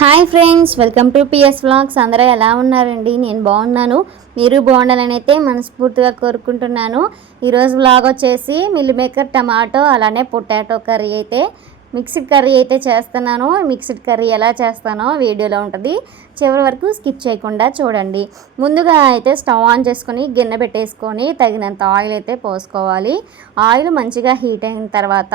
Hi friends welcome to PS vlogs అందరూ ఎలా ఉన్నారండి? నేను బాగున్నాను. మీరు బాగుండాలని అయితే మనస్ఫూర్తిగా కోరుకుంటున్నాను. ఈరోజు వ్లాగ్ వచ్చేసి మిల్ మేకర్ టమాటో అలానే పొటాటో కర్రీ అయితే మిక్స్డ్ కర్రీ అయితే చేస్తున్నాను. మిక్స్డ్ కర్రీ ఎలా చేస్తానో వీడియోలో ఉంటుంది. చివరి వరకు స్కిప్ చేయకుండా చూడండి. ముందుగా అయితే స్టవ్ ఆన్ చేసుకొని గిన్నె పెట్టేసుకొని తగినంత ఆయిల్ అయితే పోసుకోవాలి. ఆయిల్ మంచిగా హీట్ అయిన తర్వాత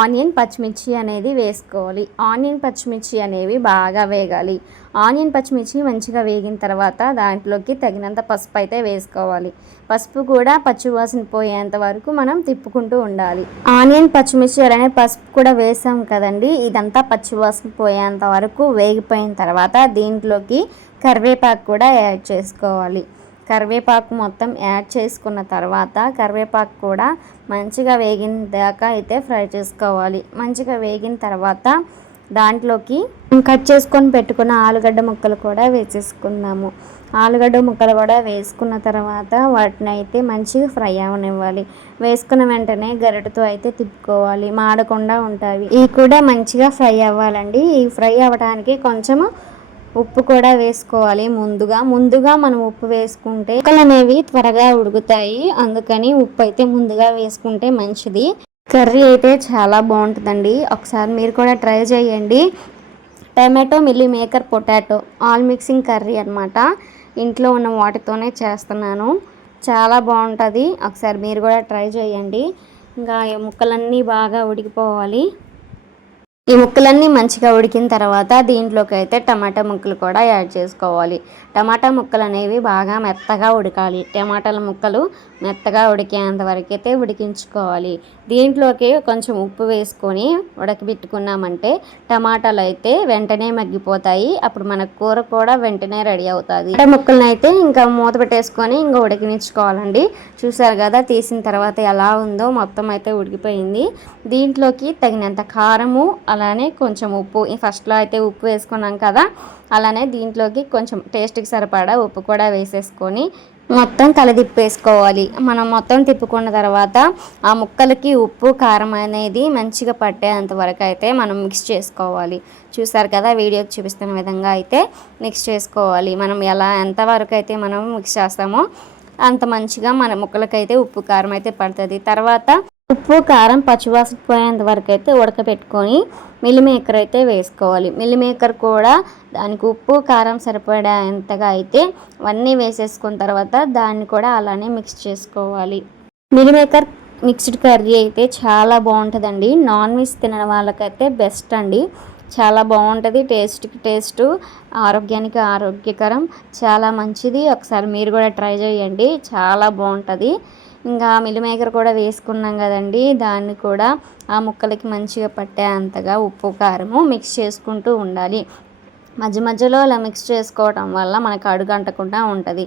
ఆనియన్ పచ్చిమిర్చి అనేది వేసుకోవాలి. ఆనియన్ పచ్చిమిర్చి అనేవి బాగా వేగాలి. ఆనియన్ పచ్చిమిర్చి మంచిగా వేగిన తర్వాత దాంట్లోకి తగినంత పసుపు అయితే వేసుకోవాలి. పసుపు కూడా పచ్చివాసన పోయేంత వరకు మనం తిప్పుకుంటూ ఉండాలి. ఆనియన్ పచ్చిమిర్చి అలానే పసుపు కూడా వేసి కదండి. ఇదంతా పచ్చివాసన పోయేంత వరకు వేగిపోయిన తర్వాత దీంట్లోకి కరివేపాకు కూడా యాడ్ చేసుకోవాలి. కరివేపాకు మొత్తం యాడ్ చేసుకున్న తర్వాత కరివేపాకు కూడా మంచిగా వేగిన దాకా అయితే ఫ్రై చేసుకోవాలి. మంచిగా వేగిన తర్వాత దాంట్లోకి కట్ చేసుకొని పెట్టుకున్న ఆలుగడ్డ ముక్కలు కూడా వేసేసుకుందాము ఆలుగడ్డ ముక్కలు కూడా వేసుకున్న తర్వాత వాటిని అయితే మంచిగా ఫ్రై అవనివ్వాలి. వేసుకున్న వెంటనే గరిటతో అయితే తిప్పుకోవాలి. మాడకుండా ఉంటాయి. ఇవి కూడా మంచిగా ఫ్రై అవ్వాలండి. ఈ ఫ్రై అవ్వడానికి కొంచెము ఉప్పు కూడా వేసుకోవాలి ముందుగా. ముందుగా మనం ఉప్పు వేసుకుంటే ముక్కలు అనేవి త్వరగా ఉడుకుతాయి. అందుకని ఉప్పు అయితే ముందుగా వేసుకుంటే మంచిది. కర్రీ అయితే చాలా బాగుంటుందండి. ఒకసారి మీరు కూడా ట్రై చేయండి. Tomato meal maker potato. All mixing curry అనమాట ఇంట్లో ఉన్న వాటితోనే చేస్తున్నాను. చాలా బాగుంటుంది. ఒకసారి మీరు కూడా ట్రై చేయండి. ఇంకా ముక్కలన్నీ బాగా ఉడికిపోవాలి. ఈ ముక్కలన్నీ మంచిగా ఉడికిన తర్వాత దీంట్లోకి అయితే టమాటా ముక్కలు కూడా యాడ్ చేసుకోవాలి. టమాటా ముక్కలు అనేవి బాగా మెత్తగా ఉడకాలి. టమాటాల ముక్కలు మెత్తగా ఉడికేంత వరకు అయితే ఉడికించుకోవాలి. దీంట్లోకి కొంచెం ఉప్పు వేసుకొని ఉడకబెట్టుకున్నామంటే టమాటాలు అయితే వెంటనే మగ్గిపోతాయి. అప్పుడు మన కూర కూడా వెంటనే రెడీ అవుతుంది. ముక్కలను అయితే ఇంకా మూత పెట్టేసుకొని ఇంకా ఉడికినిచ్చుకోవాలండి చూసారు కదా తీసిన తర్వాత ఎలా ఉందో మొత్తం అయితే ఉడికిపోయింది. దీంట్లోకి తగినంత కారము అలానే కొంచెం ఉప్పు. ఫస్ట్లో అయితే ఉప్పు వేసుకున్నాం కదా అలానే దీంట్లోకి కొంచెం టేస్ట్కి సరిపడా ఉప్పు కూడా వేసేసుకొని మొత్తం కలదిప్పేసుకోవాలి. మనం మొత్తం తిప్పుకున్న తర్వాత ఆ ముక్కలకి ఉప్పు కారం అనేది మంచిగా పట్టేంత వరకు అయితే మనం మిక్స్ చేసుకోవాలి. చూసారు కదా వీడియోకి చూపిస్తున్న విధంగా అయితే మిక్స్ చేసుకోవాలి. మనం ఎలా ఎంతవరకు అయితే మనం మిక్స్ చేస్తామో అంత మంచిగా మన ముక్కలకైతే ఉప్పు కారం అయితే పడుతుంది. తర్వాత ఉప్పు కారం పచ్చివాసన పోయేంత వరకు అయితే ఉడకబెట్టుకొని మిల్లిమేకర్ అయితే వేసుకోవాలి. మిల్లిమేకర్ కూడా దానికి ఉప్పు కారం సరిపడేంతగా అయితే అవన్నీ వేసేసుకున్న తర్వాత దాన్ని కూడా అలానే మిక్స్ చేసుకోవాలి. మిల్లిమేకర్ మిక్స్డ్ కర్రీ అయితే చాలా బాగుంటుందండి. నాన్ వెజ్ తినడం వాళ్ళకైతే బెస్ట్ అండి. చాలా బాగుంటుంది. టేస్ట్కి టేస్ట్ ఆరోగ్యానికి ఆరోగ్యకరం. చాలా మంచిది. ఒకసారి మీరు కూడా ట్రై చేయండి. చాలా బాగుంటుంది. ఇంకా మిల్ మేకర్ కూడా వేసుకున్నాం కదండి. దాన్ని కూడా ఆ ముక్కలకి మంచిగా పట్టే అంతగా ఉప్పు కారము మిక్స్ చేసుకుంటూ ఉండాలి. మధ్య మధ్యలో అలా మిక్స్ చేసుకోవటం వల్ల మనకు అడుగంటకుండా ఉంటుంది.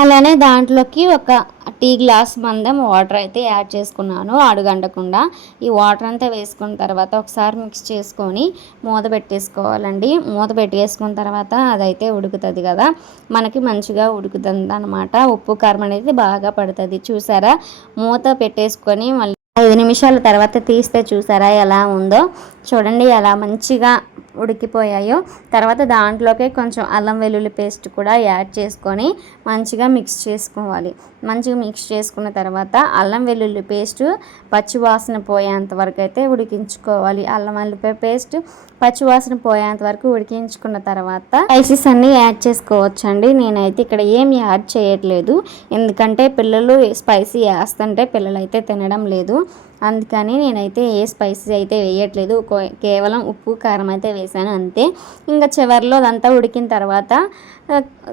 అలానే దాంట్లోకి ఒక టీ గ్లాస్ మందం వాటర్ అయితే యాడ్ చేసుకున్నాను అడుగంటకుండా. ఈ వాటర్ అంతా వేసుకున్న తర్వాత ఒకసారి మిక్స్ చేసుకొని మూత పెట్టేసుకోవాలండి. మూత పెట్టేసుకున్న తర్వాత అదైతే ఉడుకుతుంది కదా. మనకి మంచిగా ఉడుకుతుంది అనమాట ఉప్పు కారం అనేది బాగా పడుతుంది. చూసారా? మూత పెట్టేసుకొని మళ్ళీ ఐదు నిమిషాల తర్వాత తీస్తే చూసారా ఎలా ఉందో? చూడండి ఎలా మంచిగా ఉడికిపోయాయో తర్వాత దాంట్లోకి కొంచెం అల్లం వెల్లుల్లి పేస్ట్ కూడా యాడ్ చేసుకొని మంచిగా మిక్స్ చేసుకోవాలి. మంచిగా మిక్స్ చేసుకున్న తర్వాత అల్లం వెల్లుల్లి పేస్ట్ పచ్చివాసన పోయేంత వరకు అయితే ఉడికించుకోవాలి. అల్లం వెల్లుల్లి పేస్ట్ పచ్చివాసన పోయేంత వరకు ఉడికించుకున్న తర్వాత స్పైసెస్ అన్నీ యాడ్ చేసుకోవచ్చండి. నేనైతే ఇక్కడ ఏం యాడ్ చేయట్లేదు. ఎందుకంటే పిల్లలు స్పైసీ వేస్తుంటే పిల్లలు అయితే తినడం లేదు. అందుకని నేనైతే ఏ స్పైసీ అయితే వేయట్లేదు. కేవలం ఉప్పు కారం అయితే వేసాను అంతే. ఇంకా చివరిలో అదంతా ఉడికిన తర్వాత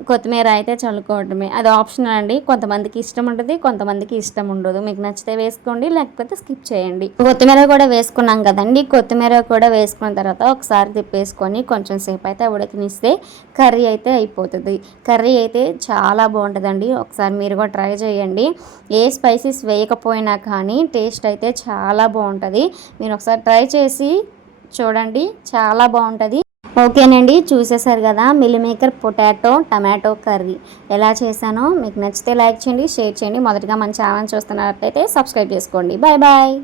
కొత్తిమీర అయితే చల్లుకోవటమే అది ఆప్షనల్ అండి. కొంతమందికి ఇష్టం ఉంటుంది కొంతమందికి ఇష్టం ఉండదు. మీకు నచ్చితే వేసుకోండి లేకపోతే స్కిప్ చేయండి. కొత్తిమీర కూడా వేసుకున్నాం కదండి. కొత్తిమీర కూడా వేసుకున్న తర్వాత ఒకసారి తిప్పేసుకొని కొంచెం సేపు అయితే ఉడకనిస్తే కర్రీ అయితే అయిపోతుంది. కర్రీ అయితే చాలా బాగుంటుందండి. ఒకసారి మీరు కూడా ట్రై చేయండి. ఏ స్పైసెస్ వేయకపోయినా కానీ టేస్ట్ అయితే చాలా బాగుంటుంది. మీరు ఒకసారి ట్రై చేసి చూడండి. చాలా బాగుంటుంది. ఓకేనండి చూసేసారు కదా meal maker potato tomato curry. ఎలా చేశానో మీకు నచ్చితే లైక్ చేయండి షేర్ చేయండి. మొదటిగా మన ఛానల్ చూస్తున్నట్లయితే సబ్స్క్రైబ్ చేసుకోండి. Bye bye.